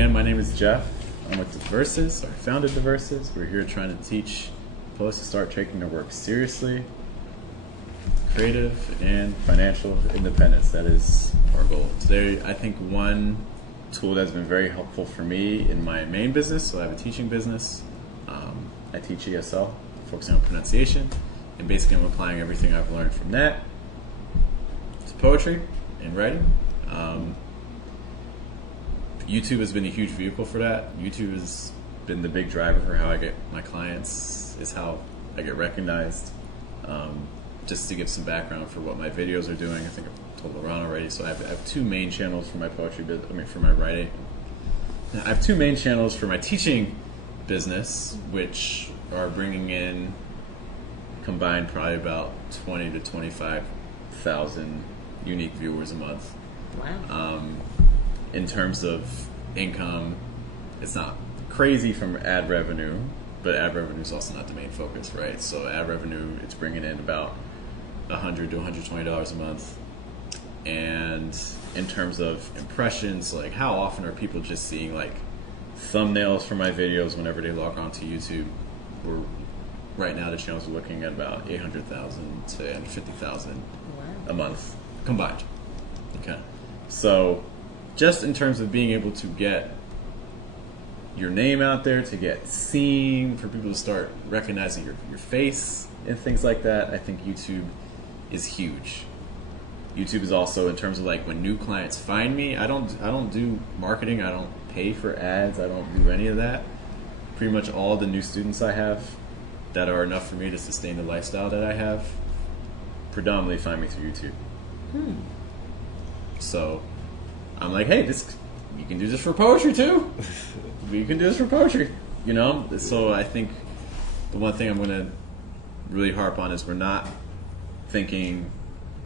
again, my name is Jeff. I'm with Diversis, I founded Diversis. We're here trying to teach poets to start taking their work seriously, creative and financial independence. That is our goal. Today, I think one tool that's been very helpful for me in my main business, so I have a teaching business. I teach ESL, focusing on pronunciation, and basically I'm applying everything I've learned from that to poetry and writing. YouTube has been a huge vehicle for that. YouTube has been the big driver for how I get my clients, is how I get recognized. Just to give some background for what my videos are doing, I think I've told Laurent already. So I have two main channels for my poetry business, for my writing. I have two main channels for my teaching business, which are bringing in combined probably about 20 to 25,000 unique viewers a month. Wow. In terms of income, it's not crazy from ad revenue, but ad revenue is also not the main focus, right? So ad revenue, it's bringing in about $100 to $120 a month. And in terms of impressions, like how often are people just seeing like thumbnails for my videos whenever they log on to YouTube? Right now the channels are looking at about 800,000 to 850,000 a month combined. Okay, so just in terms of being able to get your name out there, to get seen, for people to start recognizing your face and things like that, I think YouTube is huge. YouTube is also, in terms of like when new clients find me, I don't do marketing, I don't pay for ads, I don't do any of that. Pretty much all the new students I have that are enough for me to sustain the lifestyle that I have predominantly find me through YouTube. So I'm like, hey, you can do this for poetry too. We can do this for poetry, you know? So I think the one thing I'm going to really harp on is we're not thinking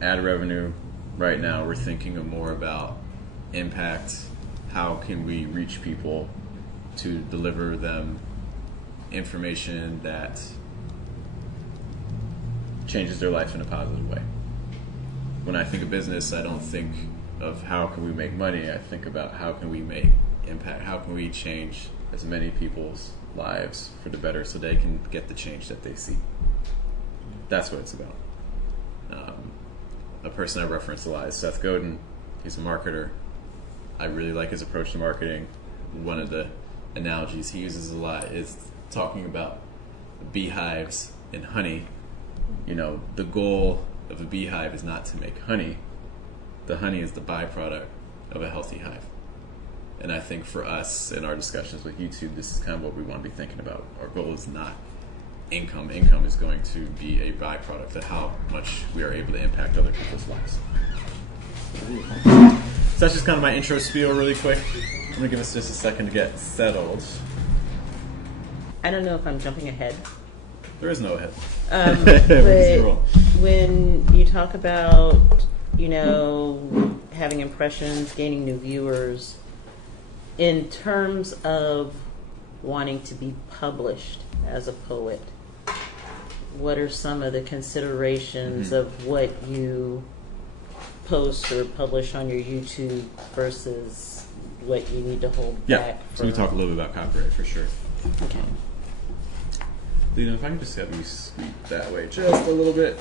ad revenue right now. We're thinking more about impact. How can we reach people to deliver them information that changes their life in a positive way? When I think of business, I don't think of how can we make money. I think about how can we make impact, how can we change as many people's lives for the better so they can get the change that they see. That's what it's about. A person I reference a lot is Seth Godin. He's a marketer. I really like his approach to marketing. One of the analogies he uses a lot is talking about beehives and honey. You know, the goal of a beehive is not to make honey. The honey is the byproduct of a healthy hive. And I think for us in our discussions with YouTube, this is kind of what we want to be thinking about. Our goal is not income. Income is going to be a byproduct of how much we are able to impact other people's lives. So that's just kind of my intro spiel really quick. I'm going to give us just a second to get settled. I don't know if I'm jumping ahead. There is no ahead. But when you talk about, having impressions, gaining new viewers, in terms of wanting to be published as a poet, what are some of the considerations of what you post or publish on your YouTube versus what you need to hold back? So we talk a little bit about copyright for sure. Okay. Lena, if I can just have you sweep that way just a little bit.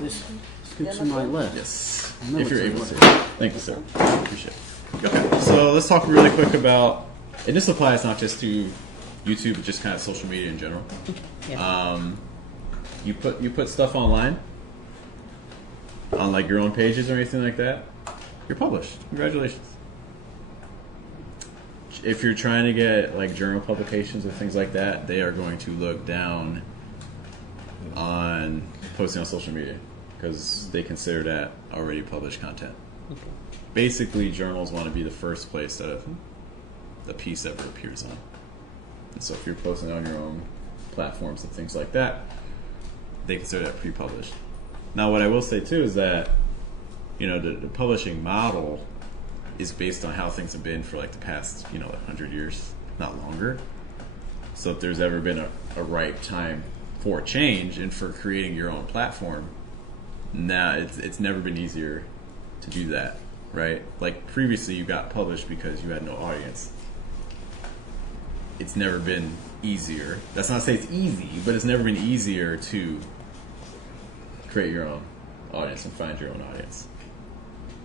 This scoot to my left. Yes, if you're able to. Thank you, sir. Appreciate it. Okay, so let's talk really quick about, and this applies not just to YouTube, but just kind of social media in general. Yeah. You put stuff online on like your own pages or anything like that, you're published. Congratulations. If you're trying to get like journal publications or things like that, they are going to look down on posting on social media because they consider that already published content. Okay. Basically, journals want to be the first place that a piece ever appears on. And so if you're posting on your own platforms and things like that, they consider that pre-published. Now, what I will say too is that, the publishing model is based on how things have been for like the past, 100 years, not longer. So if there's ever been a right time for change and for creating your own platform, now it's never been easier to do that, right? Like previously you got published because you had no audience. it's never been easier. That's not to say it's easy, but it's never been easier to create your own audience and find your own audience.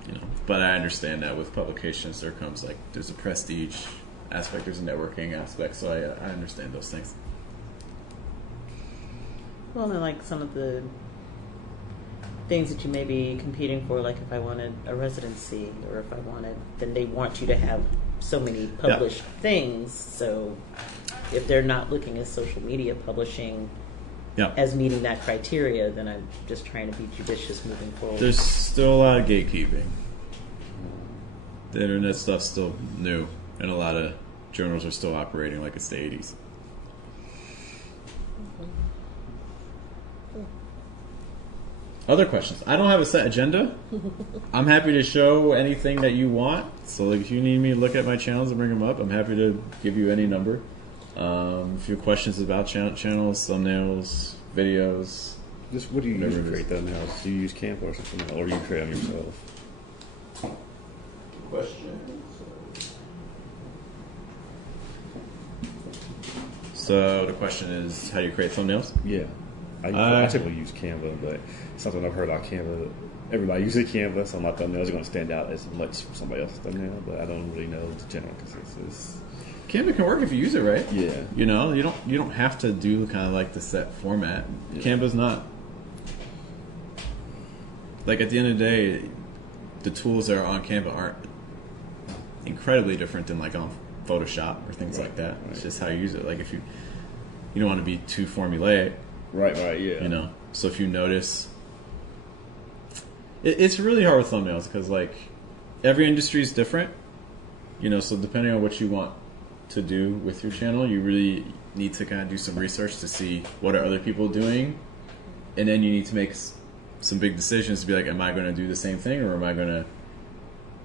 You know, but I understand that with publications there comes like there's a prestige aspect, there's a networking aspect, so I understand those things. Well, and like some of the things that you may be competing for, like if I wanted a residency or if I wanted, then they want you to have so many published things. So if they're not looking at social media publishing as meeting that criteria, then I'm just trying to be judicious moving forward. There's still a lot of gatekeeping. The internet stuff's still new, and a lot of journals are still operating like it's the 80s. Other questions? I don't have a set agenda. I'm happy to show anything that you want. So like, if you need me to look at my channels and bring them up, I'm happy to give you any number. If you have questions about channels, thumbnails, videos. Just what do you use to create thumbnails? Do you use Canva or something, or do you create them yourself? So the question is, how do you create thumbnails? Yeah. I typically use Canva, but something I've heard about Canva. Everybody uses Canva, so my thumbnails are going to stand out as much from somebody else's thumbnail, but I don't really know the general consensus. Canva can work if you use it right. Yeah. You know, you don't have to do kind of like the set format. Yeah. Canva's not like, at the end of the day, the tools that are on Canva aren't incredibly different than like on Photoshop or things like that. It's just how you use it. Like if you don't want to be too formulaic. Right, yeah. You know, so if you notice, it's really hard with thumbnails because like every industry is different. You know, so depending on what you want to do with your channel, you really need to kind of do some research to see what are other people doing, and then you need to make some big decisions to be like, am I going to do the same thing or am I going to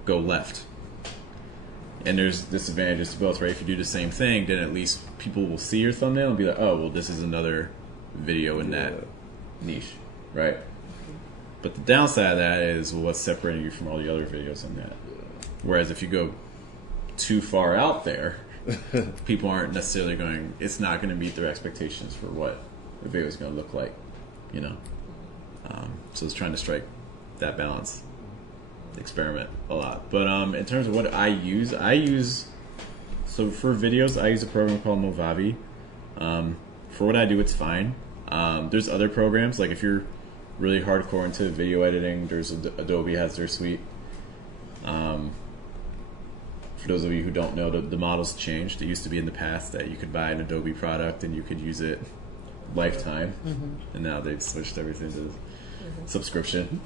go left? And there's disadvantages to both, right? If you do the same thing, then at least people will see your thumbnail and be like, oh, well, this is another video in that niche, right? But the downside of that is, well, what's separating you from all the other videos on that? Whereas if you go too far out there, people aren't necessarily it's not going to meet their expectations for what the video is going to look like, you know? So it's trying to strike that balance. Experiment a lot. But in terms of what I use, so for videos, I use a program called Movavi. For what I do, it's fine. There's other programs, like if you're really hardcore into video editing, there's Adobe has their suite. For those of you who don't know, the model's changed. It used to be in the past that you could buy an Adobe product and you could use it lifetime, and now they've switched everything to subscription.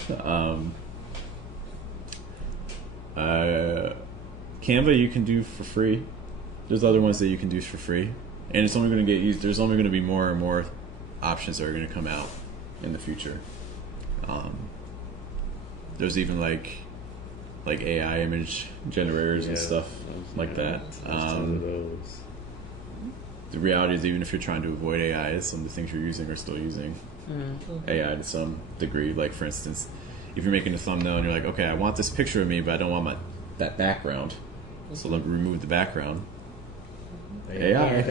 Canva you can do for free. There's other ones that you can do for free, and it's only going to get used. There's only going to be more and more options that are going to come out in the future. There's even like AI image generators and stuff like that. The reality is, even if you're trying to avoid AI, some of the things you're using are still using AI to some degree. Like for instance, if you're making a thumbnail and you're like, okay, I want this picture of me, but I don't want that background, so let me remove the background. AI.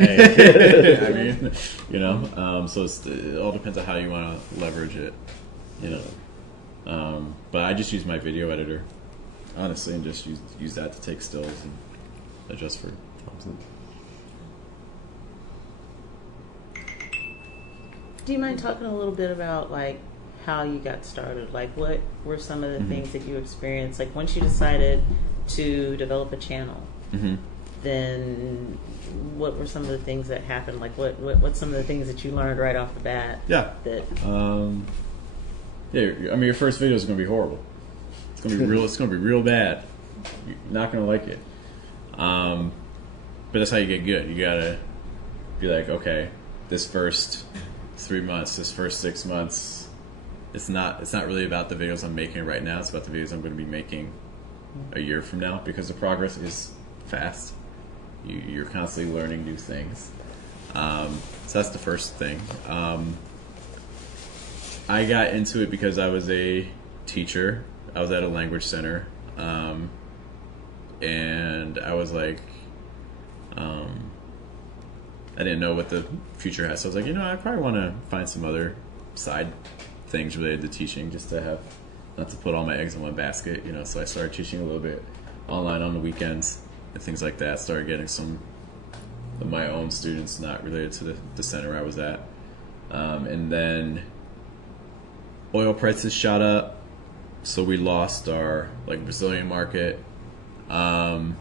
I mean, you know, so it all depends on how you want to leverage it, you know. But I just use my video editor, honestly, and just use that to take stills and adjust for thumbs. Do you mind talking a little bit about like how you got started? Like what were some of the things that you experienced? Like once you decided to develop a channel, then what were some of the things that happened? Like what's some of the things that you learned right off the bat? Yeah. I mean, your first video is going to be horrible. It's going to be real. It's going to be real bad. You're not going to like it. But that's how you get good. You gotta be like, okay, this first 3 months, this first 6 months, it's not really about the videos I'm making right now. It's about the videos I'm going to be making a year from now, because the progress is fast. You're constantly learning new things. So that's the first thing. I got into it because I was a teacher. I was at a language center, and I was like, I didn't know what the future has. So I was like, I probably want to find some other side things related to teaching, just to have, not to put all my eggs in one basket. So I started teaching a little bit online on the weekends and things like that. Started getting some of my own students not related to the center I was at. And then oil prices shot up, so we lost our Brazilian market, and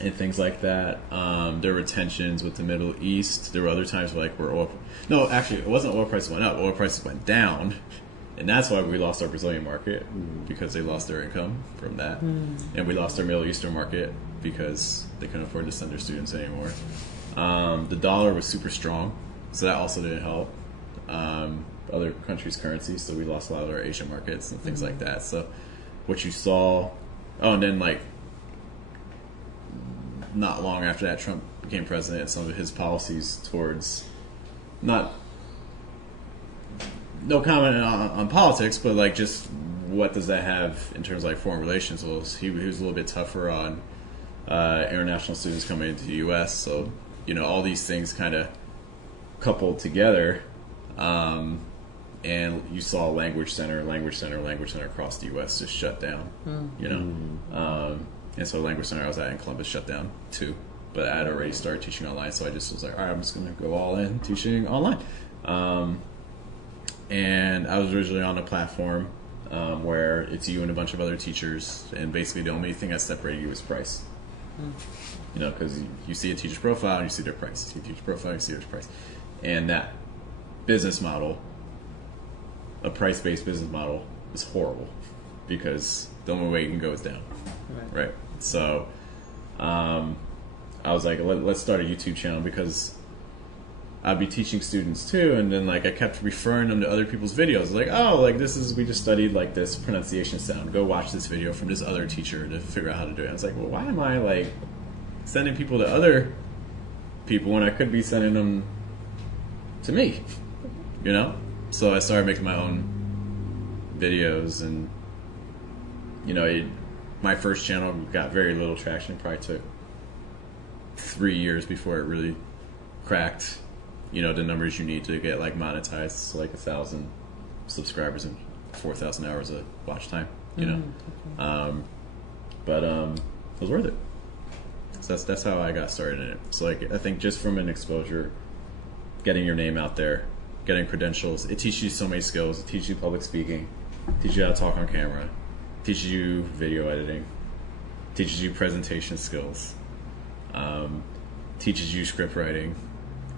things like that. There were tensions with the Middle East. There were other times where actually it wasn't oil prices went up, oil prices went down, and that's why we lost our Brazilian market, because they lost their income from that, and we lost our Middle Eastern market because they couldn't afford to send their students anymore. The dollar was super strong, so that also didn't help other countries' currencies, so we lost a lot of our Asian markets and things like that. So what you saw, and then not long after that, Trump became president, and some of his policies towards, no comment on politics, but just what does that have in terms of foreign relations? Well, he was a little bit tougher on international students coming into the U.S. So all these things kind of coupled together, and you saw language center across the U.S. just shut down. And so language center I was at in Columbus shut down too. But I had already started teaching online, so I just was like, all right, I'm just going to go all in teaching online. And I was originally on a platform where it's you and a bunch of other teachers, and basically the only thing that separated you is price. Because you see a teacher's profile and you see their price. You see a teacher's profile and you see their price. And that business model, a price-based business model, is horrible, because the only way you can go is down. Right? So I was like, let's start a YouTube channel, because I'd be teaching students too, and then I kept referring them to other people's videos. We just studied this pronunciation sound. Go watch this video from this other teacher to figure out how to do it. I was like, well, why am I sending people to other people when I could be sending them to me? So I started making my own videos, and my first channel got very little traction. It probably took 3 years before it really cracked the numbers you need to get monetized. So 1,000 subscribers and 4,000 hours of watch time, but it was worth it. So that's how I got started in it. So I think just from an exposure, getting your name out there, getting credentials, it teaches you so many skills. It teaches you public speaking, teaches you how to talk on camera, teaches you video editing, teaches you presentation skills, teaches you script writing,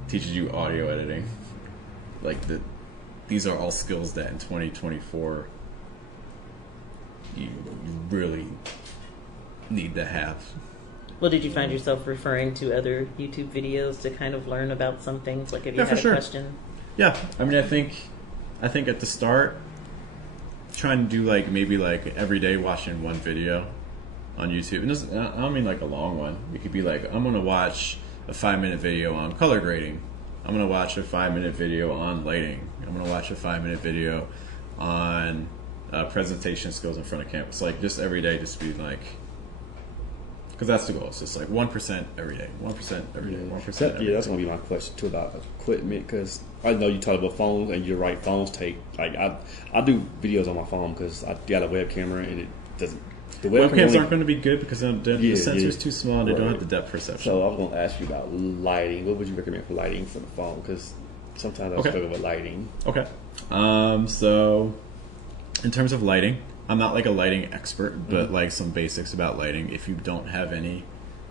teaches you audio editing. These are all skills that in 2024 you really need to have. Well, did you find yourself referring to other YouTube videos to kind of learn about some things? If you had a question? Yeah, I think at the start, trying to do maybe every day watching one video on YouTube. And I don't mean a long one. It could be I'm going to watch a 5-minute video on color grading. I'm going to watch a 5-minute video on lighting. I'm going to watch a 5-minute video on presentation skills in front of campus. Just every day, just be because that's the goal. It's just 1% every day, 1% every day, 1% every day. That's going to be my question too about equipment, because I know you talk about phones, and you're right, phones take, I do videos on my phone because I got a web camera, and it doesn't, the webcams aren't going to be good because the sensor's too small and they don't have the depth perception. So I was going to ask you about lighting. What would you recommend for lighting for the phone? Because sometimes I struggle with lighting. Okay. So in terms of lighting, I'm not a lighting expert, but some basics about lighting. If you don't have any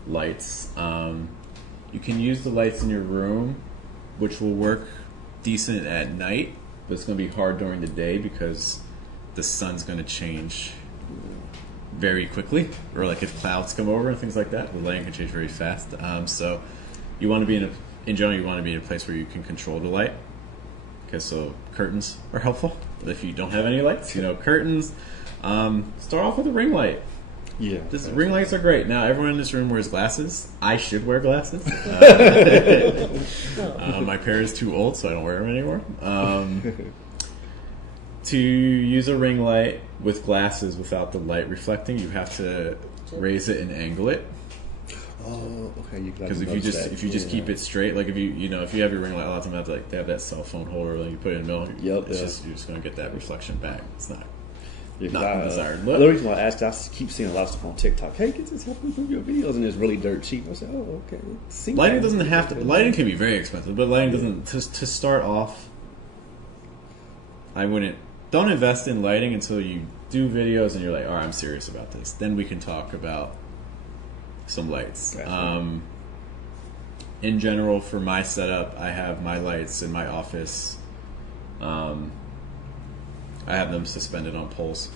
lights, you can use the lights in your room, which will work decent at night, but it's going to be hard during the day because the sun's going to change very quickly, or if clouds come over and things like that, the lighting can change very fast. So you want to be in general, you want to be in a place where you can control the light. Okay, so curtains are helpful. If you don't have any lights, curtains. Start off with a ring light. Yeah, ring lights are great. Now everyone in this room wears glasses. I should wear glasses. My pair is too old, so I don't wear them anymore. To use a ring light with glasses without the light reflecting, you have to raise it and angle it. Oh, okay. Because if you just keep it straight, like if you have your ring light, a lot of times they have that cell phone holder, like you put it in the middle. Yep, you're just going to get that reflection back. It's not Yeah, not the desired look. The reason why I asked, I keep seeing a lot of stuff on TikTok. Hey, get this help improve your videos, and it's really dirt cheap. I said, oh, okay. Lighting doesn't have to. Lighting can be very expensive, but lighting doesn't. To start off, I wouldn't. Don't invest in lighting until you do videos and you're like, all right, I'm serious about this. Then we can talk about some lights. Gotcha. In general, for my setup, I have my lights in my office. I have them suspended on poles,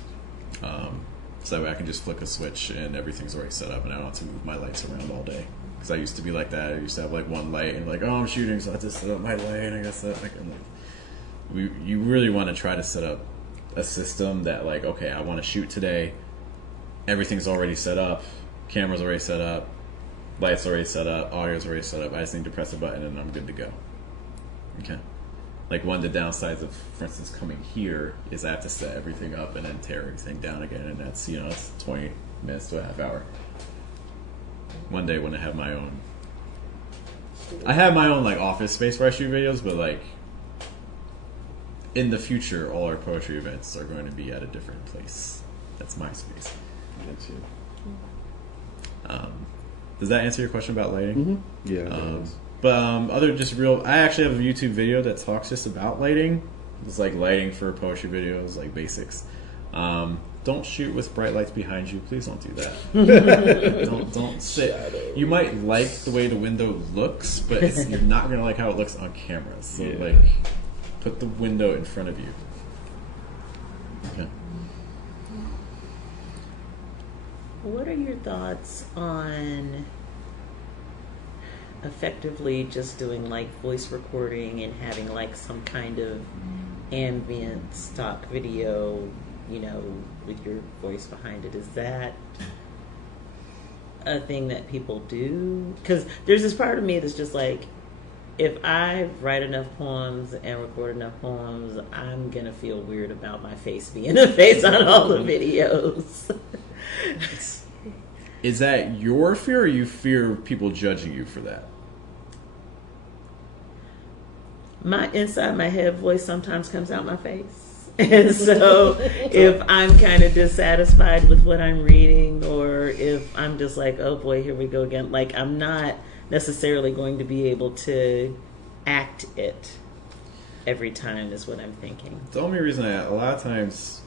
so that way I can just flick a switch and everything's already set up, and I don't have to move my lights around all day. Because I used to be like that. I used to have like one light and like, oh, I'm shooting, so I just set up my light. And I guess that you really want to try to set up a system that like, okay, I want to shoot today. Everything's already set up. Camera's already set up. Lights already set up. Audio's already set up. I just need to press a button and I'm good to go. Okay. Like one of the downsides of, for instance, coming here is I have to set everything up and then tear everything down again, and that's it's 20 minutes to a half hour. One day when I have my own like office space where I shoot videos, but like in the future, all our poetry events are going to be at a different place. That's my space. That's it. Does that answer your question about lighting? Mm-hmm. Yeah. It does. But I actually have a YouTube video that talks just about lighting. It's like lighting for poetry videos, like basics. Don't shoot with bright lights behind you. Please don't do that. don't sit. Shadows. You might like the way the window looks, but you're not gonna like how it looks on camera. So like, put the window in front of you. Okay. What are your thoughts on effectively just doing like voice recording and having like some kind of ambient stock video, with your voice behind it? Is that a thing that people do? Because there's this part of me that's just like, if I write enough poems and record enough poems, I'm gonna feel weird about my face being the face on all the videos. Is that your fear, or you fear people judging you for that? My inside my head voice sometimes comes out my face. And so if I'm kind of dissatisfied with what I'm reading, or if I'm just like, oh boy, here we go again, like I'm not necessarily going to be able to act it every time is what I'm thinking. The only reason a lot of times,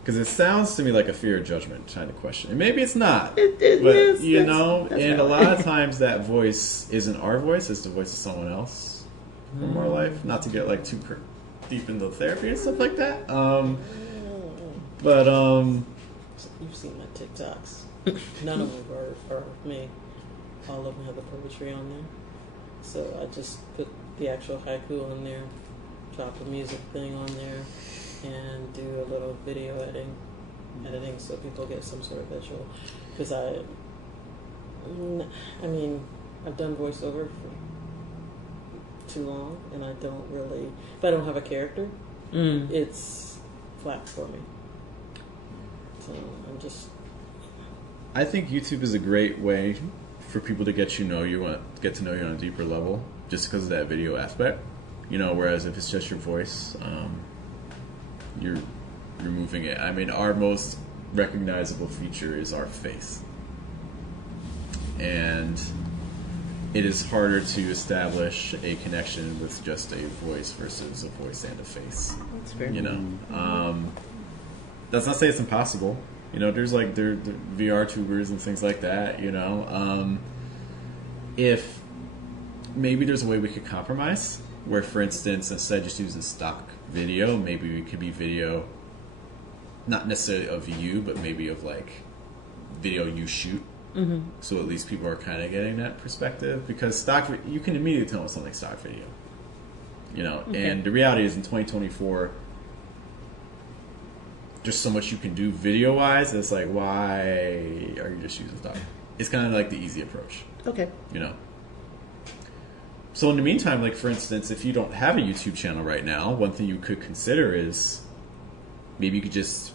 because it sounds to me like a fear of judgment kind of question. And maybe it's not. It but, is. And a lot of times that voice isn't our voice, it's the voice of someone else from our life. Not to get like too deep into therapy and stuff like that. But you've seen my TikToks. None of them are me. All of them have the poetry on there. So I just put the actual haiku on there, drop a music thing on there, and do a little video editing so people get some sort of visual. Because I've done voiceover for too long, and I don't really, if I don't have a character, it's flat for me. So I think YouTube is a great way for people to get to know you on a deeper level, just because of that video aspect. Whereas if it's just your voice, you're removing it. I mean, our most recognizable feature is our face, and it is harder to establish a connection with just a voice versus a voice and a face. That's fair. That's not to say it's impossible. There's like there VR tubers and things like that. If maybe there's a way we could compromise, where, for instance, instead of just using stock video, maybe we could be video, not necessarily of you, but maybe of like video you shoot. Mm-hmm. So at least people are kind of getting that perspective, because you can immediately tell when something's stock video. Okay. And the reality is in 2024, there's so much you can do video wise. It's like, why are you just using stock? It's kind of like the easy approach. Okay. So in the meantime, like for instance, if you don't have a YouTube channel right now, one thing you could consider is maybe you could just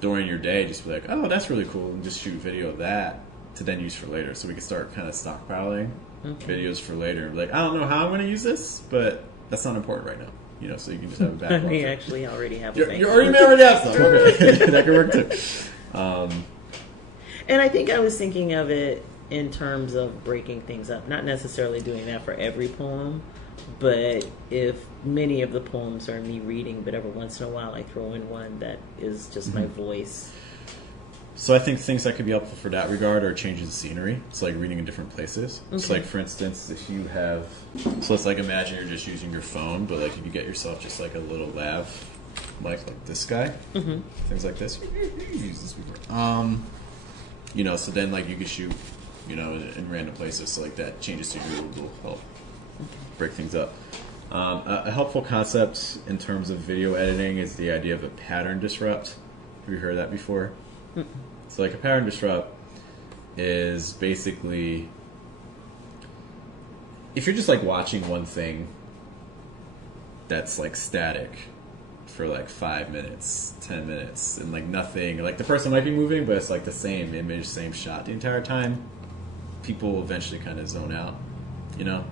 during your day just be like, oh, that's really cool, and just shoot video of that to then use for later. So we can start kind of stockpiling Okay. videos for later. Like, I don't know how I'm going to use this, but that's not important right now. You know, so you can just have a backlog. We actually already have a You thing. already already have some. Okay, that could work too. And I think I was thinking of it in terms of breaking things up, not necessarily doing that for every poem, but if many of the poems are me reading, but every once in a while I throw in one that is just my voice. So I think things that could be helpful for that regard are changes of scenery. So like reading in different places. So Okay. like for instance, if you have, so let's like imagine you're just using your phone, but like if you get yourself just like a little lav, like this guy, things like this. Use this before. You know, so then like you could shoot, you know, in random places. So like that changes to your will help break things up. A helpful concept in terms of video editing is the idea of a pattern disrupt. Have you heard that before? So like a pattern disrupt is basically if you're just like watching one thing that's like static for like 5 minutes, 10 minutes, and like nothing, like the person might be moving, but it's like the same image, same shot the entire time, people eventually kind of zone out, you know?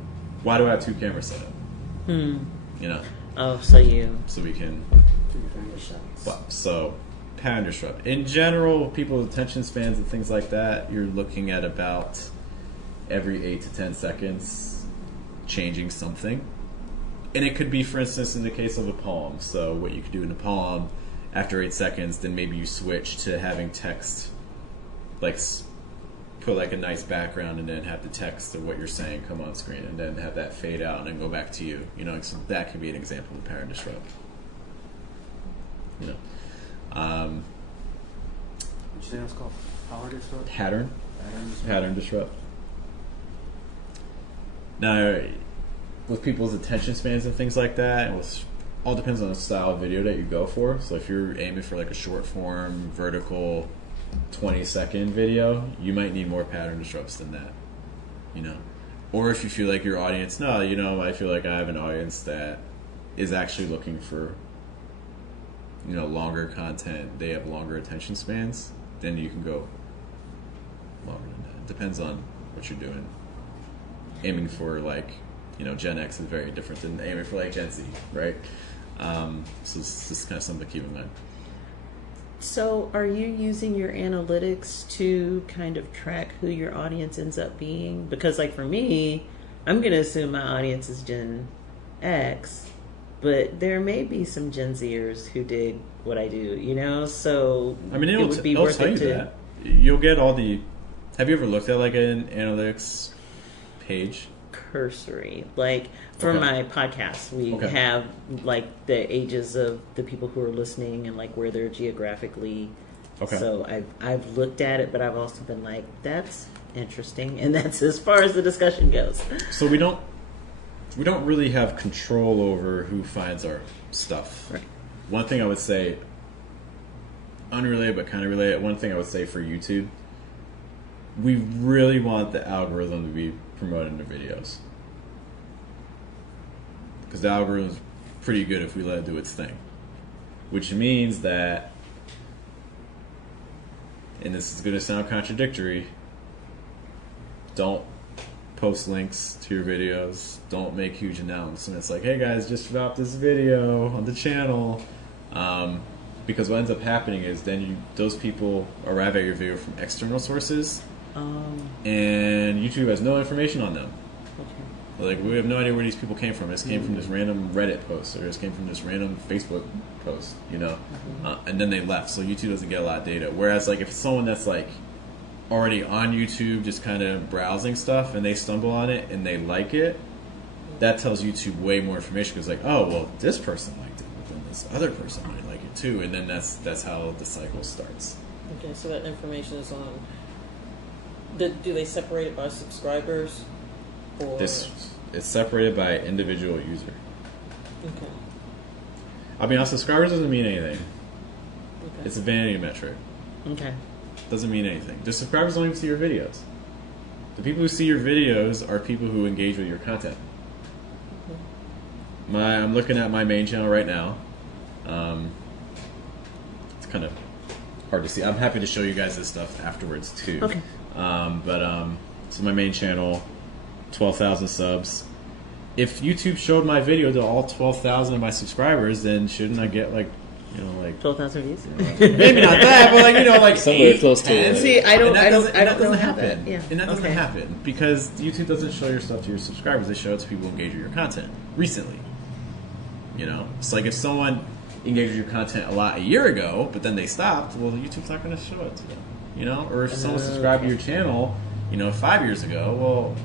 Why do I have two cameras set up? You know? Oh, so you. So we can... So, pattern disrupt. In general, people's attention spans and things like that, you're looking at about every 8 to 10 seconds changing something. And it could be, for instance, in the case of a poem. So what you could do in a poem, after 8 seconds, then maybe you switch to having text, like put like a nice background and then have the text of what you're saying come on screen and then have that fade out and then go back to you. You know, so that could be an example of pattern disrupt. You know. What'd you say it was called? Power disrupt? Pattern disrupt. Now, with people's attention spans and things like that, it all depends on the style of video that you go for. So if you're aiming for like a short form, vertical, 20-second video, you might need more pattern disrupts than that, you know. Or if you feel like your audience, no, you know, I feel like I have an audience that is actually looking for, you know, longer content, they have longer attention spans, then you can go longer than that. It depends on what you're doing. Aiming for like, you know, Gen X is very different than aiming for like Gen Z, right? So it's just kind of something to keep in mind. So are you using your analytics to kind of track who your audience ends up being? Because like for me, I'm going to assume my audience is Gen X, but there may be some Gen Zers who dig what I do, you know? So I mean, it would be worth tell it you to... that. You'll get all the... Have you ever looked at like an analytics page? Cursory. Like for Okay. my podcast, we Okay. have like the ages of the people who are listening and like where they're geographically. Okay. So I've looked at it, but I've also been like, that's interesting, and that's as far as the discussion goes. So we don't really have control over who finds our stuff. Right. One thing I would say, unrelated but kind of related, one thing I would say for YouTube, we really want the algorithm to be promoting the videos. Because the algorithm's pretty good if we let it do its thing. Which means that, and this is going to sound contradictory, don't post links to your videos. Don't make huge announcements like, hey guys, just dropped this video on the channel. Because what ends up happening is then those people arrive at your video from external sources, and YouTube has no information on them. Okay. Like, we have no idea where these people came from. This came from this random Reddit post, or this came from this random Facebook post, you know? And then they left, so YouTube doesn't get a lot of data. Whereas, like, if it's someone that's, like, already on YouTube just kind of browsing stuff, and they stumble on it, and they like it, that tells YouTube way more information, because, like, oh, well, this person liked it, but then this other person might like it, too. And then that's how the cycle starts. Okay, so that information is on. Do they separate it by subscribers? Or It's separated by individual user. okay, I mean, our subscribers doesn't mean anything. okay. It's a vanity metric. Okay. Doesn't mean anything. The subscribers don't even see your videos. The people who see your videos are people who engage with your content. I'm looking at my main channel right now. It's kind of hard to see. I'm happy to show you guys this stuff afterwards too. Okay. So my main channel, 12,000 subs. If YouTube showed my video to all 12,000 of my subscribers, then shouldn't I get like 12,000 views. maybe not that, but like Somewhere 8, close to 10. it. See, I don't And know that doesn't how happen. that- yeah. And that doesn't Okay. happen because YouTube doesn't show your stuff to your subscribers. They show it to people who engage with your content recently. It's like if someone engaged with your content a lot a year ago, but then they stopped, well, YouTube's not going to show it to them. Or if someone subscribed to your channel, 5 years ago, well,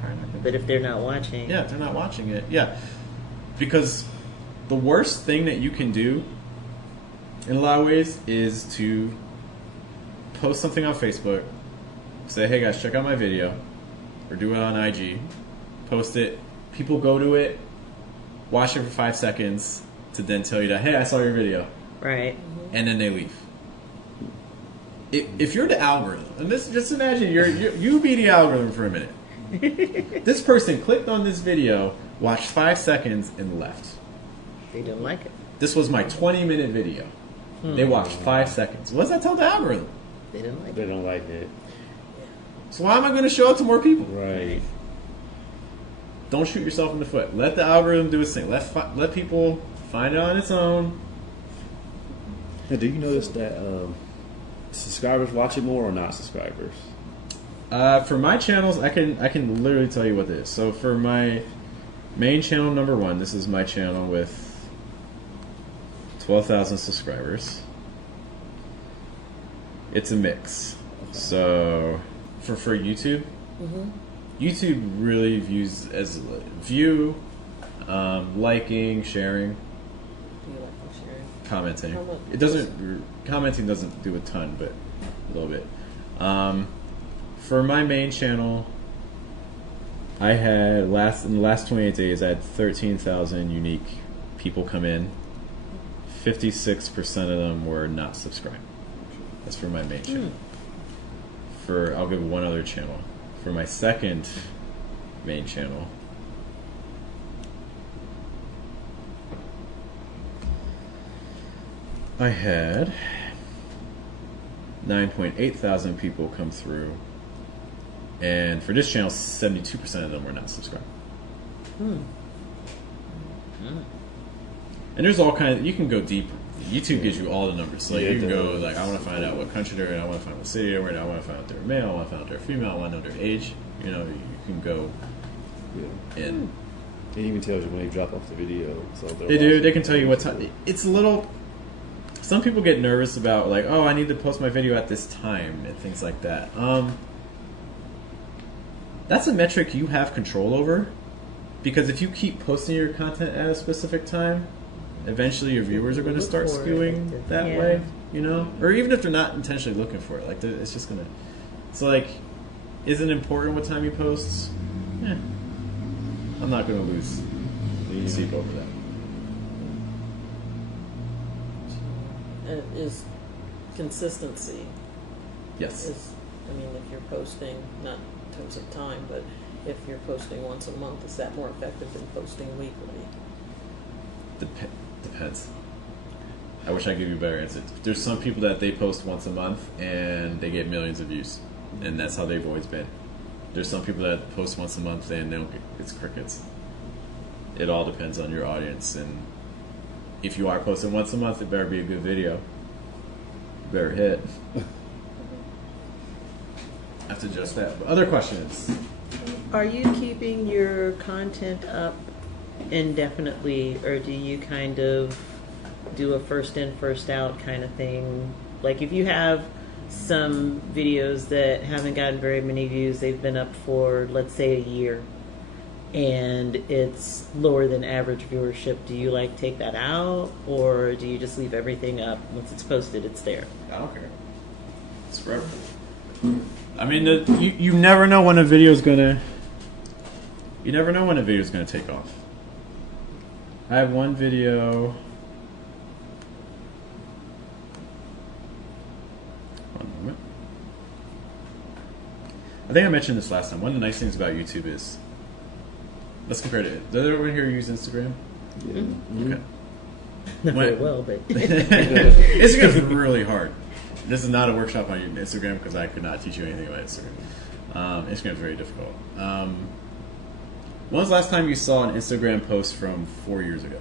probably not gonna- But if they're not watching, yeah, if they're not watching it. Yeah. Because the worst thing that you can do in a lot of ways is to post something on Facebook, say, hey guys, check out my video, or do it on IG, post it, people go to it, watch it for 5 seconds to then tell you that, hey, I saw your video, right? and then they leave. If you're the algorithm, and just imagine you be the algorithm for a minute. This person clicked on this video, watched 5 seconds, and left. They don't like it. This was my 20-minute video. They watched 5 seconds. What does that tell the algorithm? They don't like They it. don't like it. So why am I going to show it to more people? Right. Don't shoot yourself in the foot. Let the algorithm do its thing. Let people find it on its own. Now, do you notice that subscribers watch it more or not subscribers? For my channels, I can literally tell you what it is. So for my main channel, number 1, this is my channel with 12,000 subscribers. It's a mix. So for YouTube, YouTube really views as liking, sharing, Do you like the sharing? commenting. How much- It doesn't commenting doesn't do a ton, but a little bit. For my main channel, I had in the last 28 days, I had 13,000 unique people come in. 56% of them were not subscribed. That's for my main channel. I'll give one other channel. For my second main channel, I had 9.8 thousand people come through, and for this channel, 72% of them were not subscribed. And there's all kinds. You can go deep. YouTube gives you all the numbers. Like Yeah, you can it go does. like, I want to find out what country they're in. I want to find what city they're in. I want to find out they're male. I want to find out they're female. I want to know their age. You can go Yeah. in. It even tells you when they drop off the video. So They do. They can tell you what time. It's a little. Some people get nervous about like, oh, I need to post my video at this time and things like that. That's a metric you have control over, because if you keep posting your content at a specific time, eventually your viewers are going to start Look for skewing it. that Yeah. way. Or even if they're not intentionally looking for it, like it's just gonna. It's like, is it important what time you post? Yeah. I'm not going to lose sleep over that. And is consistency Yes. is, if you're posting, not in terms of time, but if you're posting once a month, is that more effective than posting weekly? Depends. I wish I could give you a better answer. There's some people that they post once a month and they get millions of views, and that's how they've always been. There's some people that post once a month and they don't get, it's crickets. It all depends on your audience, and if you are posting once a month, it better be a good video. It better hit. I have to adjust that. But other questions? Are you keeping your content up indefinitely, or do you kind of do a first in, first out kind of thing? Like if you have some videos that haven't gotten very many views, they've been up for, let's say, a year, and it's lower than average viewership, do you take that out, or do you just leave everything up? Once it's posted, it's there? I don't care. It's forever. I mean, you never know when a video's gonna. You never know when a video's gonna take off. I have one video. One moment. I think I mentioned this last time. One of the nice things about YouTube is, let's compare it. Does everyone here use Instagram? Yeah. Okay. Not very When- well, but Instagram's really hard. This is not a workshop on Instagram because I could not teach you anything about Instagram. Instagram is very difficult. When was the last time you saw an Instagram post from 4 years ago?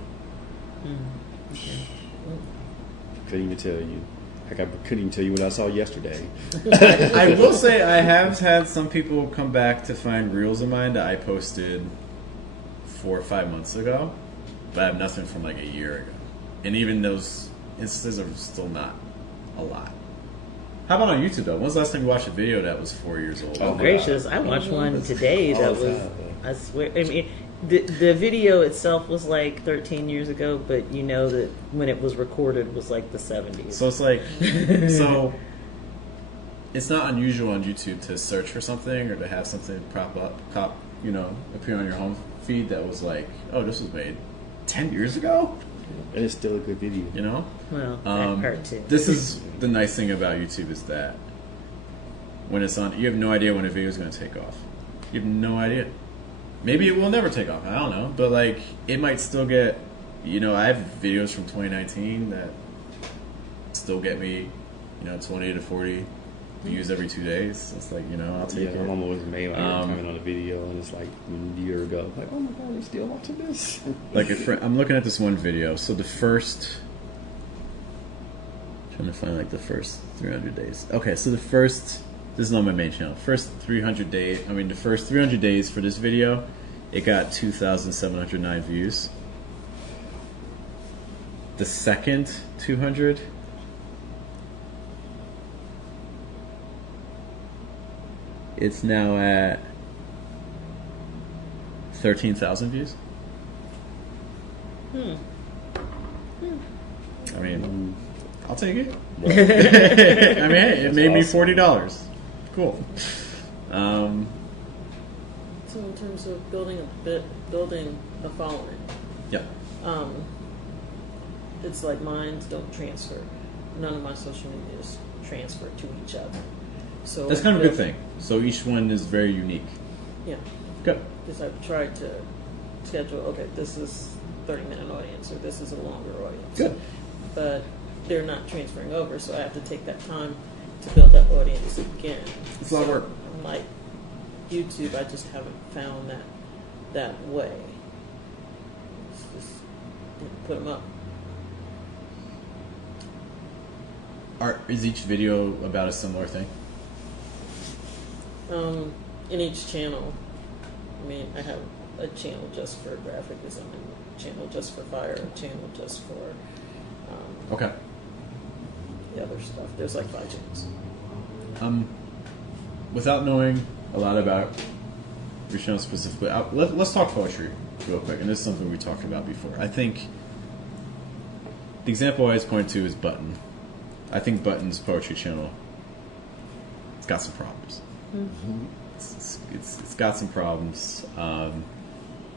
Couldn't even tell you. Like I couldn't even tell you what I saw yesterday. I will say I have had some people come back to find reels of mine that I posted 4 or 5 months ago, but I have nothing from like a year ago. And even those instances are still not a lot. How about on YouTube though? When was the last time you watched a video that was 4 years old? Oh, gracious! I watched one today All that the was. time. I swear. I mean, the video itself was like 13 years ago, but you know that when it was recorded was like the 70s. So it's like, so it's not unusual on YouTube to search for something or to have something appear on your home feed that was like, oh, this was made 10 years ago. And it's still a good video. You know. Well, that hurt too. This is the nice thing about YouTube is that when it's on, you have no idea when a video is going to take off. You have no idea. Maybe it will never take off. I don't know, but like it might still get. You know, I have videos from 2019 that still get me, 20 to 40 views every 2 days. It's like, I'll take it. My mom always made like comment on the video, and it's like a year ago. Like, oh my god, you're still watching this? Like I'm looking at this one video. So the first, trying to find like the first 300 days. Okay, so this is on my main channel. The first 300 days for this video, it got 2,709 views. The second 200, it's now at 13,000 views. I mean, I'll take it. I mean, hey, it made me $40. Cool. So in terms of building a following, Yeah. it's like mine don't transfer. None of my social medias transfer to each other. So That's kind of a good thing. So each one is very unique. Yeah, Good. because I've tried to schedule. Okay, this is 30-minute audience, or this is a longer audience. Good. But they're not transferring over, so I have to take that time to build that audience again. It's a lot of work. Like YouTube, I just haven't found that way. It's just put them up. Is each video about a similar thing? In each channel, I mean, I have a channel just for graphic design, a channel just for fire, a channel just for Okay. the other stuff. There's like 5 channels. Without knowing a lot about your channel specifically, let's talk poetry real quick. And this is something we talked about before. I think the example I always point to is Button. I think Button's poetry channel, it's got some problems. Mm-hmm. It's got some problems.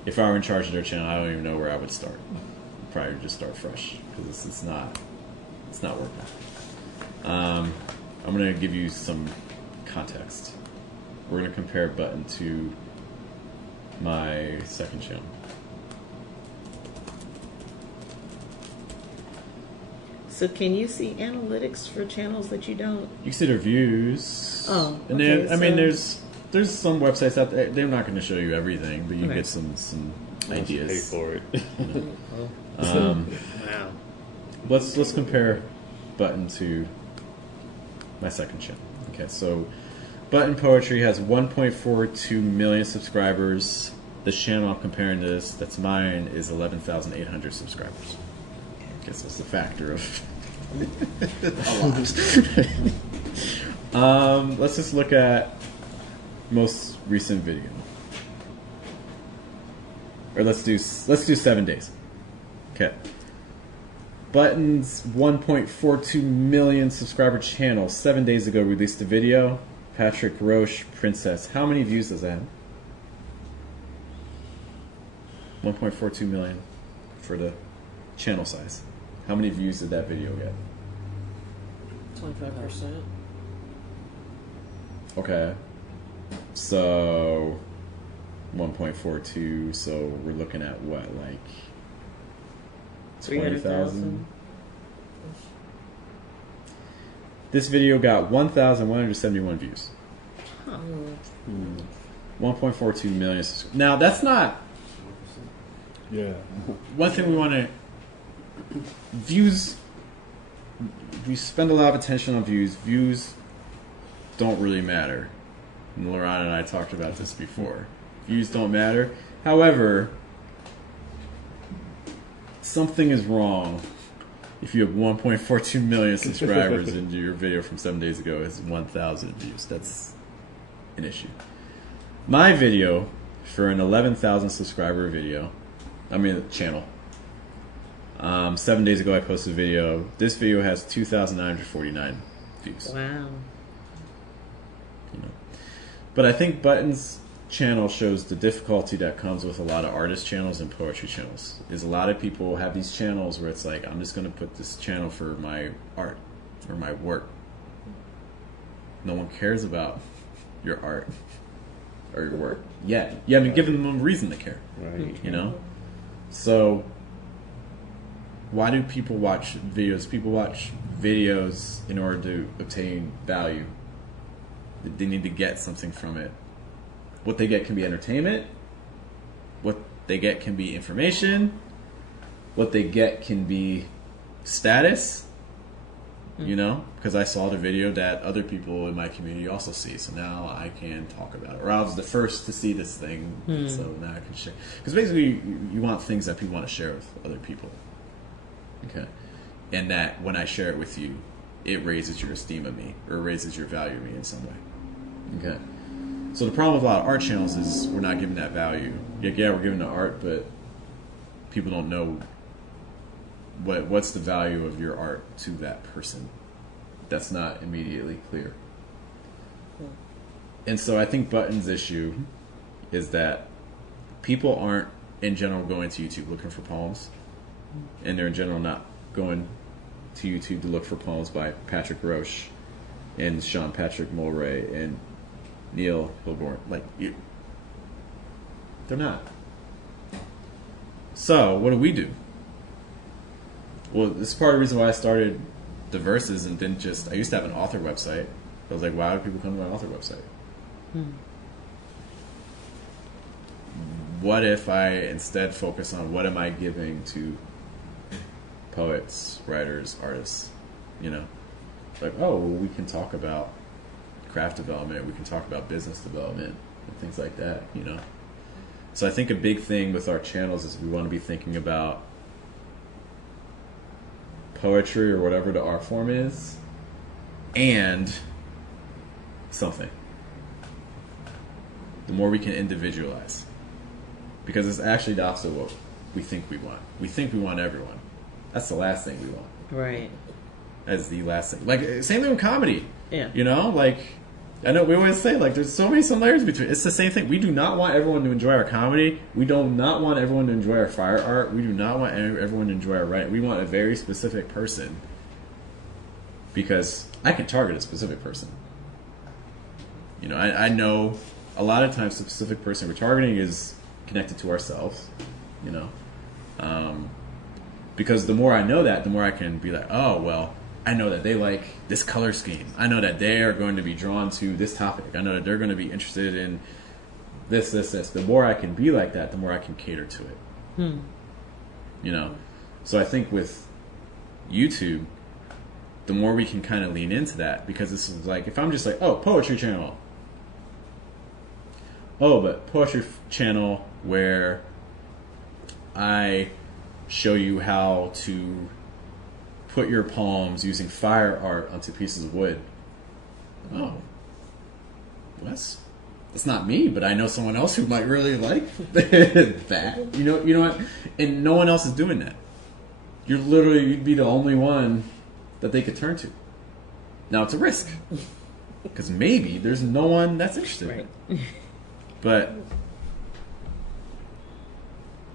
If I were in charge of their channel, I don't even know where I would start. I'd probably just start fresh because it's not working. I'm going to give you some context. We're going to compare Button to my second channel. So can you see analytics for channels that you don't? You can see their views. Oh, and okay, then, I mean, there's some websites out there. They're not going to show you everything, but you Okay. get some ideas. Pay for it. Wow. Let's compare Button to my second channel. Okay, so Button Poetry has 1.42 million subscribers. The channel I'm comparing to this, that's mine, is 11,800 subscribers. I guess that's the factor of a lot. Let's just look at most recent video, or let's do 7 days. Okay. Button's 1.42 million subscriber channel 7 days ago released a video. Patrick Roche, Princess. How many views does that have? 1.42 million for the channel size. How many views did that video get? 25%. Okay. So 1.42, so we're looking at what, like 20,000? This video got 1,171 views. 1.42 million. Now, that's not Yeah. one thing we want to. Views. We spend a lot of attention on views. Views don't really matter. And Laurent and I talked about this before. Views don't matter. However, something is wrong if you have 1.42 million subscribers and your video from 7 days ago has 1,000 views. That's an issue. My video, for an 11,000 subscriber video, channel. 7 days ago I posted a video. This video has 2,949 views. Wow. But I think Button's channel shows the difficulty that comes with a lot of artist channels and poetry channels. Is a lot of people have these channels where it's like, I'm just going to put this channel for my art, for my work. No one cares about your art or your work yet. You haven't given them a reason to care. Right. You know? So why do people watch videos? People watch videos in order to obtain value. They need to get something from it. What they get can be entertainment. What they get can be information. What they get can be status. You know? Because I saw the video that other people in my community also see. So now I can talk about it. Or I was the first to see this thing. So now I can share. Because basically you want things that people want to share with other people. Okay? And that when I share it with you, it raises your esteem of me. Or raises your value of me in some way. Okay? So the problem with a lot of art channels is we're not giving that value. Yeah, we're giving the art, but people don't know what's the value of your art to that person. That's not immediately clear. And so I think Button's issue is that people aren't in general going to YouTube looking for poems, and they're in general not going to YouTube to look for poems by Patrick Roche and Sean Patrick Mulray and Neil Hilborn. They're not. So what do? Well, this is part of the reason why I started the Verses and didn't just... I used to have an author website. I was like, why would people come to my author website? What if I instead focus on what am I giving to poets, writers, artists? You know? Like, oh, well, we can talk about craft development, we can talk about business development and things like that, you know? So I think a big thing with our channels is we want to be thinking about poetry or whatever the art form is and something. The more we can individualize. Because it's actually the opposite of what we think we want. We think we want everyone. That's the last thing we want. Right. As the last thing. Like, same thing with comedy. Yeah. You know, like, I know we always say, like, there's so many similarities between. It's the same thing. We do not want everyone to enjoy our comedy. We do not want everyone to enjoy our fire art. We do not want everyone to enjoy our writing. We want a very specific person. Because I can target a specific person. You know, I know a lot of times the specific person we're targeting is connected to ourselves. You know? Because the more I know that, the more I can be like, oh, well, I know that they like this color scheme. I know that they are going to be drawn to this topic. I know that they're going to be interested in this. The more I can be like that, the more I can cater to it. You know? So I think with YouTube, the more we can kind of lean into that, because this is like, if I'm just like, oh, poetry channel. Oh, but poetry channel where I show you how to put your poems using fire art onto pieces of wood. Oh, that's not me, but I know someone else who might really like that. You know what? And no one else is doing that. You'd be the only one that they could turn to. Now it's a risk, because maybe there's no one that's interested. Right. But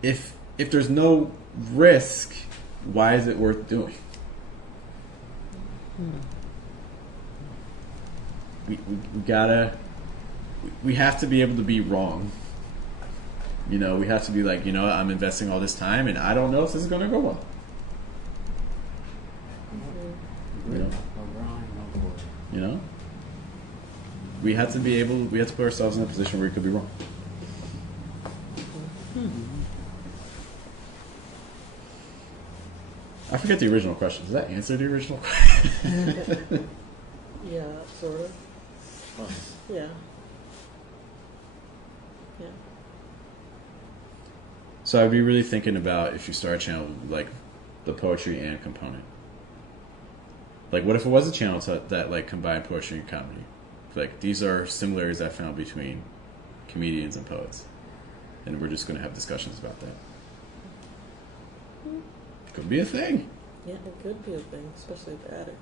if there's no risk, why is it worth doing? We have to be able to be wrong. You know, we have to be like, you know, I'm investing all this time and I don't know if this is going to go well. You know? No grind, no glory. You know, we had to put ourselves in a position where we could be wrong. I forget the original question. Does that answer the original question? Yeah, sort of. Yeah. Yeah. So I'd be really thinking about, if you start a channel, like the poetry and component. Like, what if it was a channel that like combined poetry and comedy? Like, these are similarities I found between comedians and poets, and we're just going to have discussions about that. Could be a thing. Yeah, it could be a thing, especially at the attic.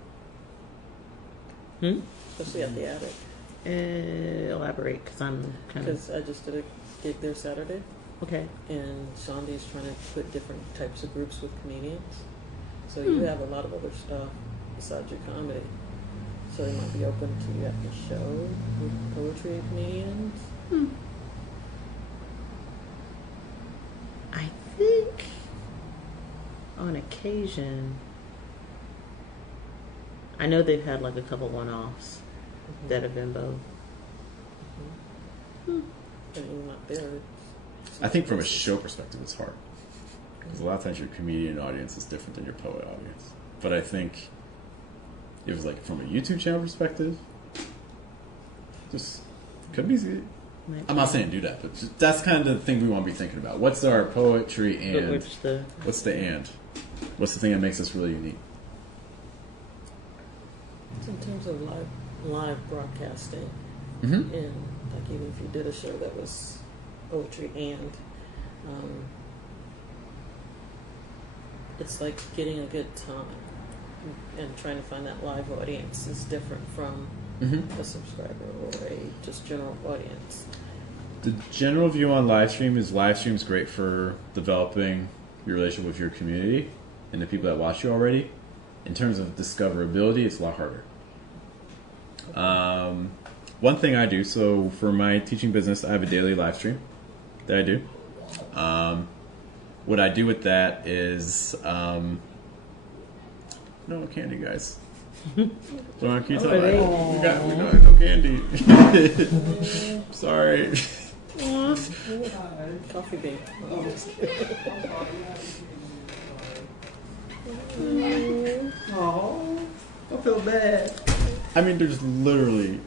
Hmm? Especially at the attic. Elaborate, because I'm kind of Because I just did a gig there Saturday, okay. and Shandi's trying to put different types of groups with comedians. So you have a lot of other stuff besides your comedy. So they might be open to you at the show with poetry comedians. I think on occasion, I know they've had like a couple one-offs that have been both. And you're not there. I think from a show perspective, it's hard. Because a lot of times your comedian audience is different than your poet audience. But I think it was like from a YouTube channel perspective, just could be. I'm not saying do that, but just, that's kind of the thing we want to be thinking about. What's our poetry But and which the what's the and? What's the thing that makes us really unique? In terms of live broadcasting, Mm-hmm. and like even if you did a show that was poetry and it's like getting a good time and trying to find that live audience is different from Mm-hmm. a subscriber or a just general audience. The general view on live stream is live stream is great for developing your relationship with your community and the people that watch you already. In terms of discoverability, it's a lot harder. One thing I do, so for my teaching business, I have a daily live stream that I do. What I do with that is, no candy, guys. So can you tell me? We don't have no candy. Sorry. Coffee bean. oh, I feel bad. I mean, there's literally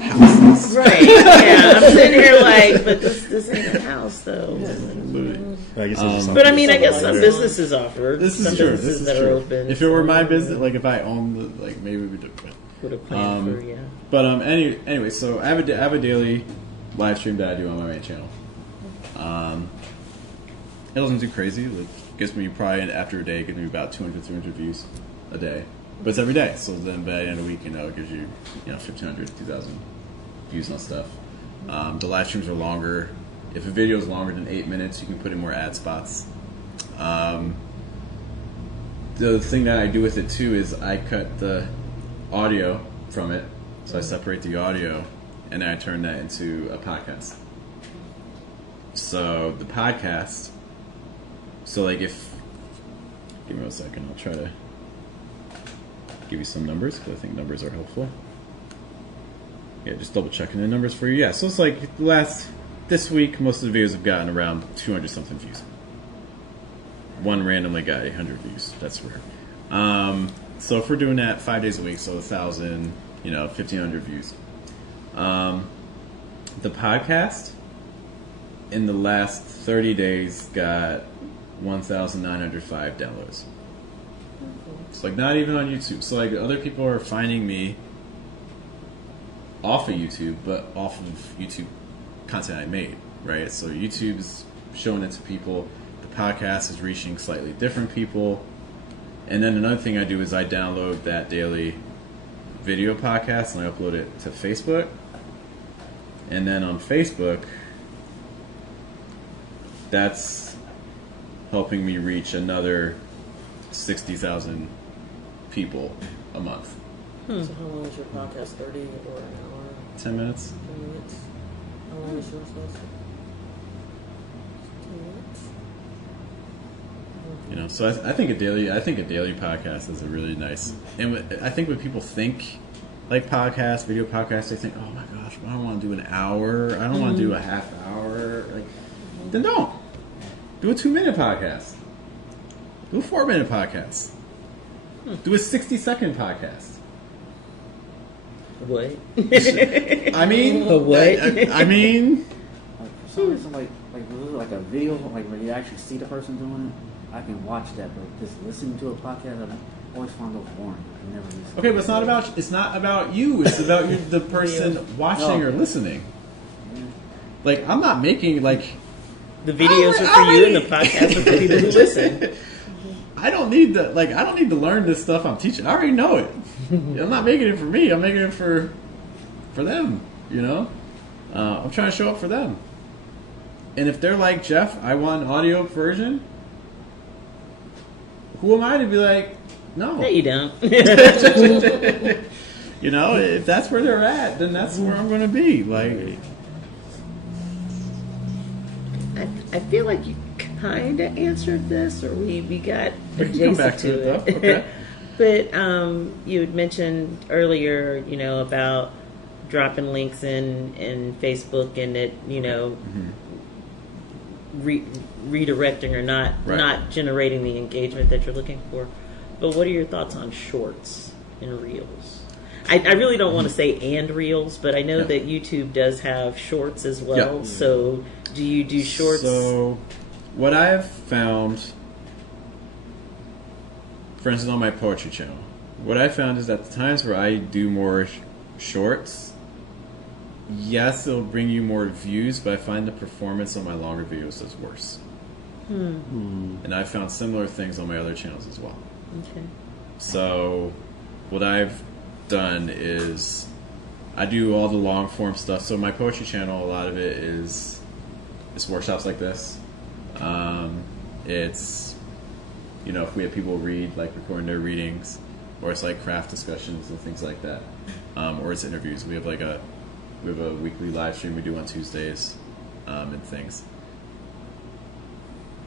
houses. Right? Yeah, I'm sitting here like, but this ain't a house though. Literally. I guess it's just But I mean, I guess something some like businesses offer This some is true. businesses This is that are true. open. If it were my business, like if I owned the, like maybe we do. would have planned for yeah. But anyway, so I have a daily live stream that I do on my main channel. It doesn't do crazy. Like, gives me probably after a day, it gives me about 200, 300 views a day. But it's every day, so then by the end of the week, it gives you 1,500, 2,000 views on stuff. The live streams are longer. If a video is longer than 8 minutes, you can put in more ad spots. The thing that I do with it too is I cut the audio from it, so I separate the audio, and then I turn that into a podcast. So the podcast, so like if, give me 1 second, I'll try to give you some numbers, because I think numbers are helpful. Yeah, just double checking the numbers for you. Yeah, so it's like this week, most of the videos have gotten around 200 something views. One randomly got 800 views. That's rare. So if we're doing that 5 days a week, so 1,000, 1,500 views. The podcast in the last 30 days got 1,905 downloads. It's like not even on YouTube. So like other people are finding me off of YouTube, but off of YouTube content I made, right? So YouTube's showing it to people. The podcast is reaching slightly different people. And then another thing I do is I download that daily video podcast and I upload it to Facebook. And then on Facebook, that's helping me reach another 60,000 people a month. So how long is your podcast? 30 or an hour? 10 minutes? 10 minutes? How long is yours, Leslie? 10 minutes? So I think a daily podcast is a really nice, and I think when people think like podcasts, video podcasts, they think, oh my gosh, I don't want to do an hour. I don't want to do a half hour. Like, then don't. Do a 2-minute podcast. Do a 4-minute podcast. Do a 60-second podcast. What? I mean, What? I mean, Like for some reason, like a video, like where you actually see the person doing it, I can watch that. But just listening to a podcast, I always find those boring. I never listen. okay, but it's not about you. It's about the person watching or listening. Like, I'm not making like The videos are for you, and the podcasts are for people who listen. I don't need to learn this stuff I'm teaching. I already know it. I'm not making it for me. I'm making it for them. You know, I'm trying to show up for them. And if they're like, Jeff, I want an audio version, who am I to be like, no? No, you don't. You know, if that's where they're at, then that's where I'm going to be. Like, I feel like you kind of answered this, or we got We can come back adjacent to it, to though. Okay. But you had mentioned earlier, you know, about dropping links in Facebook, and it, you know, redirecting or not Right. generating the engagement that you're looking for. But what are your thoughts on shorts and reels? I really don't want to say and reels, but I know Yeah. that YouTube does have shorts as well. Yeah. So do you do shorts? So, what I've found, for instance, on my poetry channel, what I found is that the times where I do more shorts, yes, it'll bring you more views, but I find the performance on my longer videos is worse. And I've found similar things on my other channels as well. Okay. So, what I've done is I do all the long form stuff. So my poetry channel, a lot of it is workshops like this. It's, you know, if we have people read, like recording their readings, or it's like craft discussions and things like that, or it's interviews. We have a weekly live stream we do on Tuesdays, and things.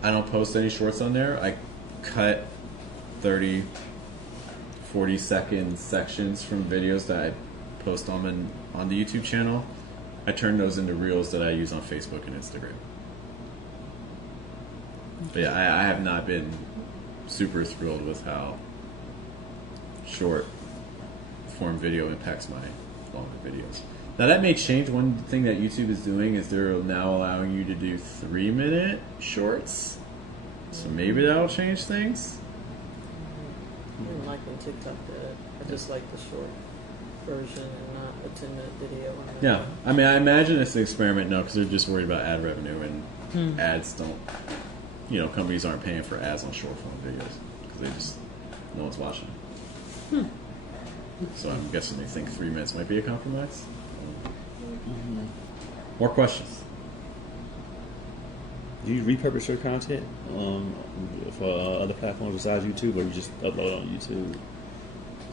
I don't post any shorts on there. I cut 30, 40-second sections from videos that I post on the YouTube channel. I turn those into reels that I use on Facebook and Instagram. But yeah, I have not been super thrilled with how short form video impacts my longer videos. Now that may change. One thing that YouTube is doing is they're now allowing you to do 3-minute shorts. So maybe that'll change things. I didn't like when TikTok did it. I just like the short version and not a 10-minute video. Yeah, I mean, I imagine it's an experiment now because they're just worried about ad revenue, and ads don't, you know, companies aren't paying for ads on short form videos because no one's watching. So I'm guessing they think 3 minutes might be a compromise. More questions? Do you repurpose your content for other platforms besides YouTube, or you just upload on YouTube?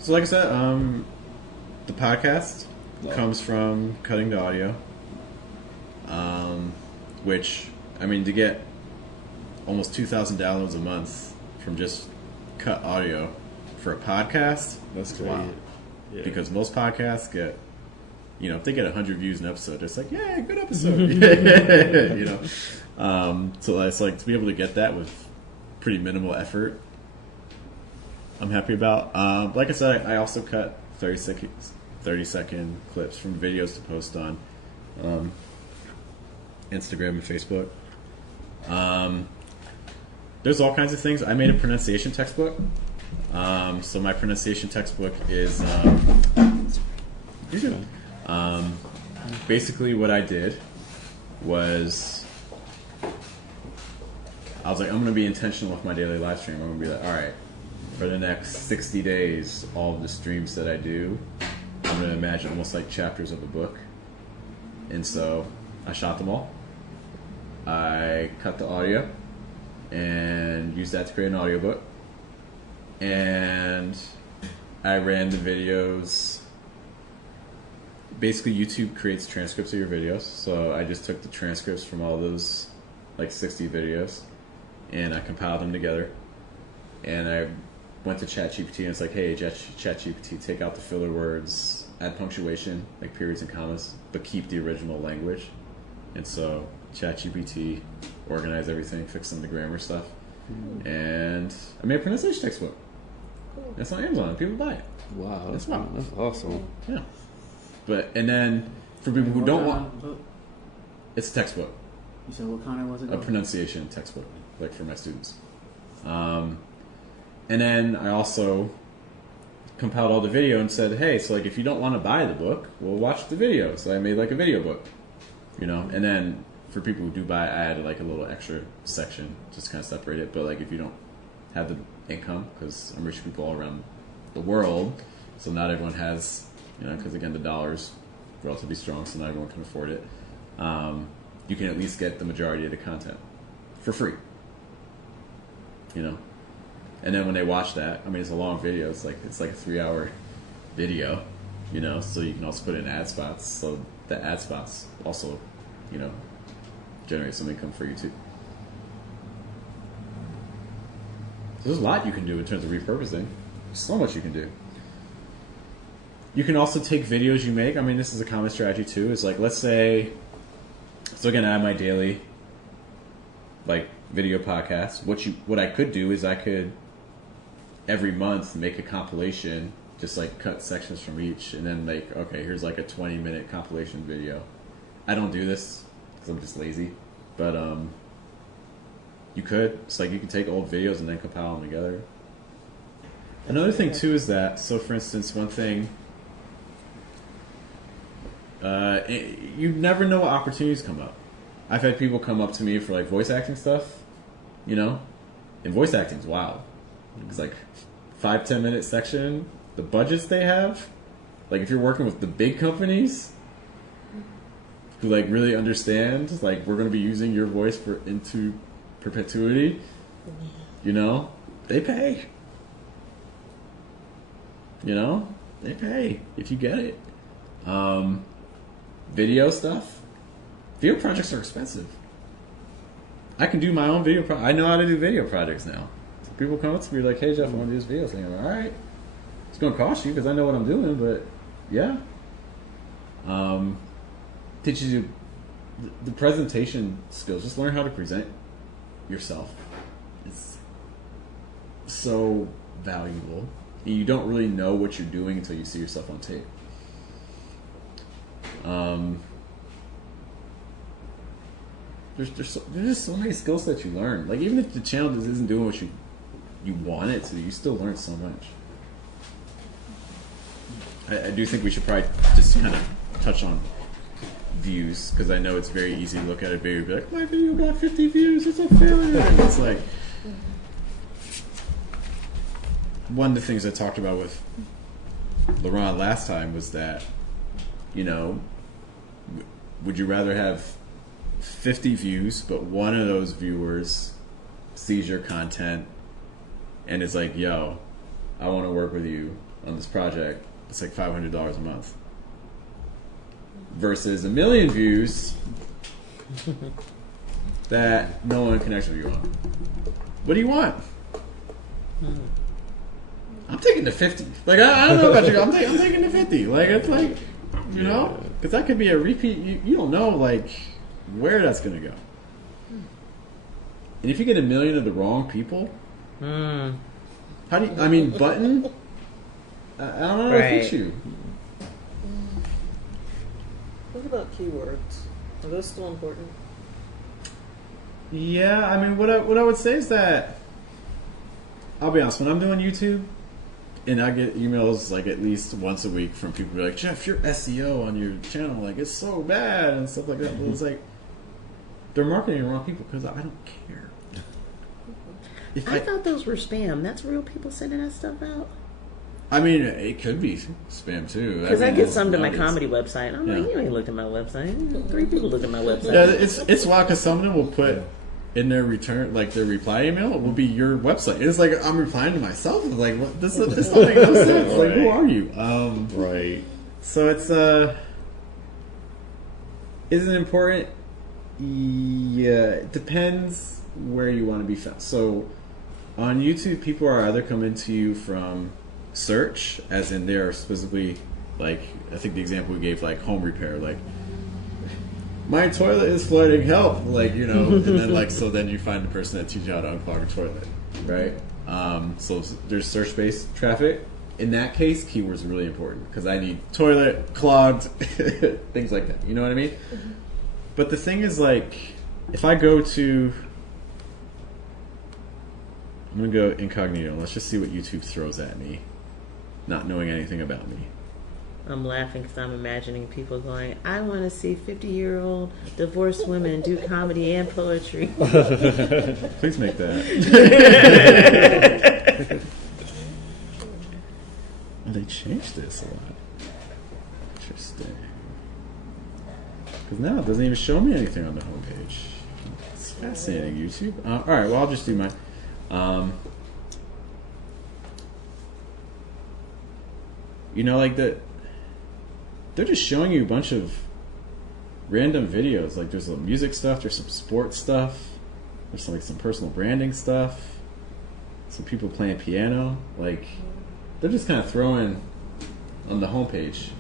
So like I said, the podcast comes from cutting the audio, which, I mean, to get almost 2,000 downloads a month from just cut audio for a podcast, That's is great. wild. Yeah. Because most podcasts get, you know, if they get 100 views an episode, it's like, yeah, good episode. You know, so it's like to be able to get that with pretty minimal effort, I'm happy about. Like I said, I also cut 30-second clips from videos to post on Instagram and Facebook. There's all kinds of things. I made a pronunciation textbook. So my pronunciation textbook is basically what I did was I was like, I'm going to be intentional with my daily live stream. I'm going to be like, all right, for the next 60 days, all of the streams that I do, I'm going to imagine almost like chapters of a book. And so I shot them all. I cut the audio and used that to create an audiobook. And I ran the videos. Basically, YouTube creates transcripts of your videos. So I just took the transcripts from all those, like 60 videos, and I compiled them together. And I went to ChatGPT and it's like, hey, ChatGPT, take out the filler words, add punctuation, like periods and commas, but keep the original language. And so ChatGPT organized everything, fixed some of the grammar stuff, and I made a pronunciation textbook. Cool. It's on Amazon. People buy it. Wow, That's wow. That's awesome. Yeah. But and then for people who don't want, it's a textbook, You said what kind was it? a pronunciation textbook, like for my students. And then I also compiled all the video and said, hey, so like if you don't want to buy the book, we'll watch the video. So I made like a video book, you know. And then for people who do buy, I added like a little extra section just kind of separate it. But like if you don't have the income, because I'm rich people all around the world, so not everyone has, you know, because again the dollar's relatively strong, so not everyone can afford it. You can at least get the majority of the content for free, you know. And then when they watch that, I mean, it's a long video. It's like a 3-hour video, you know. So you can also put in ad spots. So the ad spots also, you know, generate some income for you too. So there's a lot you can do in terms of repurposing. There's so much you can do. You can also take videos you make. I mean, this is a common strategy too. It's like, let's say, so again, I have my daily, like, video podcast. What I could do is I could every month make a compilation, just like cut sections from each, and then like, okay, here's like a 20-minute compilation video. I don't do this because I'm just lazy, but you could. It's like you could take old videos and then compile them together. Another thing too is that, so for instance, one thing, you never know what opportunities come up. I've had people come up to me for like voice acting stuff, you know, and voice acting's wild. It's like 5-10 minute section. The budgets they have, like if you're working with the big companies who like really understand, like we're going to be using your voice for into perpetuity, you know, they pay. You know, they pay if you get it. Video stuff. Video projects are expensive. I can do my own video. I know how to do video projects now. So people come up to me like, "Hey Jeff, I want to do this video thing." I'm like, "All right, it's going to cost you because I know what I'm doing, but yeah." Teaches you the presentation skills. Just learn how to present yourself. It's so valuable. You don't really know what you're doing until you see yourself on tape. There's just so many skills that you learn. Like even if the channel just isn't doing what you want it to, you still learn so much. I do think we should probably just kind of touch on views, because I know it's very easy to look at a video and be like, my video got 50 views, it's a failure. And it's like, one of the things I talked about with Laurent last time was that, you know, would you rather have 50 views, but one of those viewers sees your content and is like, yo, I want to work with you on this project. It's like $500 a month. Versus 1 million views that no one connects with you on. What do you want? I'm taking the 50. Like, I don't know about you. I'm taking the 50. Like, it's like, you know? Because that could be a repeat. You don't know, like, where that's going to go. And if you get 1 million of the wrong people, how do you, I mean, Button, I don't know how to fix you. What about keywords? Are those still important? Yeah, I mean, what I would say is that, I'll be honest, when I'm doing YouTube, and I get emails like at least once a week from people who are like, Jeff, your SEO on your channel, like, it's so bad and stuff like that. But it's like, they're marketing the wrong people because I don't care. I thought those were spam. That's real people sending that stuff out. I mean, it could be spam too. Because I get some to my nowadays. comedy website. I'm like, you ain't looked at my website. 3 people looked at my website. Yeah, it's wild because some of them will put in their return, like their reply email, will be your website. It's like I'm replying to myself. It's like, what? This don't make no sense. Like, who are you? Right. So it's is it important? Yeah, it depends where you want to be found. So on YouTube, people are either coming to you from search, as in they're specifically Like, I think the example we gave, like home repair, like, my toilet is flooding, help! Like, you know, and then like, so then you find the person that teaches you how to unclog a toilet, right? So there's search-based traffic. In that case, keywords are really important because I need toilet, clogged, things like that. You know what I mean? Mm-hmm. But the thing is, like, if I go to, I'm going to go incognito. Let's just see what YouTube throws at me, not knowing anything about me. I'm laughing because I'm imagining people going, I want to see 50-year-old divorced women do comedy and poetry. Please make that. Oh, they changed this a lot. Interesting. Because now it doesn't even show me anything on the homepage. It's fascinating, YouTube. All right, well, I'll just do mine. You know, like they're just showing you a bunch of random videos. Like there's some music stuff, there's some sports stuff, there's some personal branding stuff, some people playing piano. Like they're just kind of throwing on the homepage.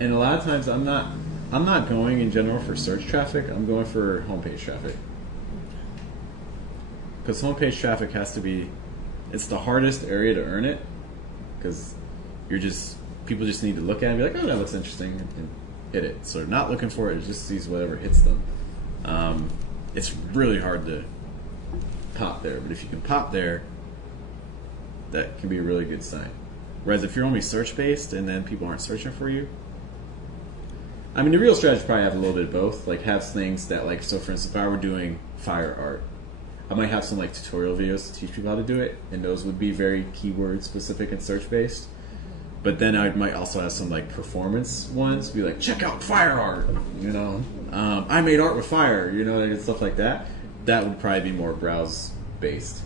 And a lot of times I'm not going in general for search traffic. I'm going for homepage traffic. Because homepage traffic has to be, it's the hardest area to earn it. Because people just need to look at it and be like, oh, that looks interesting, and hit it. So they're not looking for it, it just sees whatever hits them. It's really hard to pop there. But if you can pop there, that can be a really good sign. Whereas if you're only search-based and then people aren't searching for you, I mean, the real strategy probably have a little bit of both. Like, have things that, like, so for instance, if I were doing fire art, I might have some, like, tutorial videos to teach people how to do it, and those would be very keyword-specific and search-based. But then I might also have some, like, performance ones, be like, check out fire art, you know? I made art with fire, you know, and stuff like that. That would probably be more browse-based.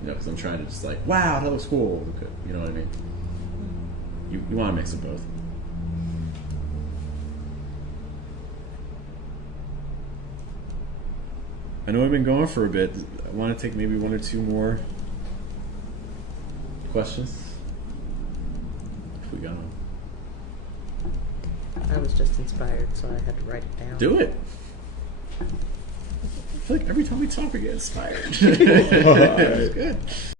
You know, because I'm trying to just like, wow, that looks cool. You know what I mean? You want to mix of both. I know we've been going for a bit. I want to take maybe one or two more questions. If we got them. I was just inspired, so I had to write it down. Do it. I feel like every time we talk, we get inspired. It's good.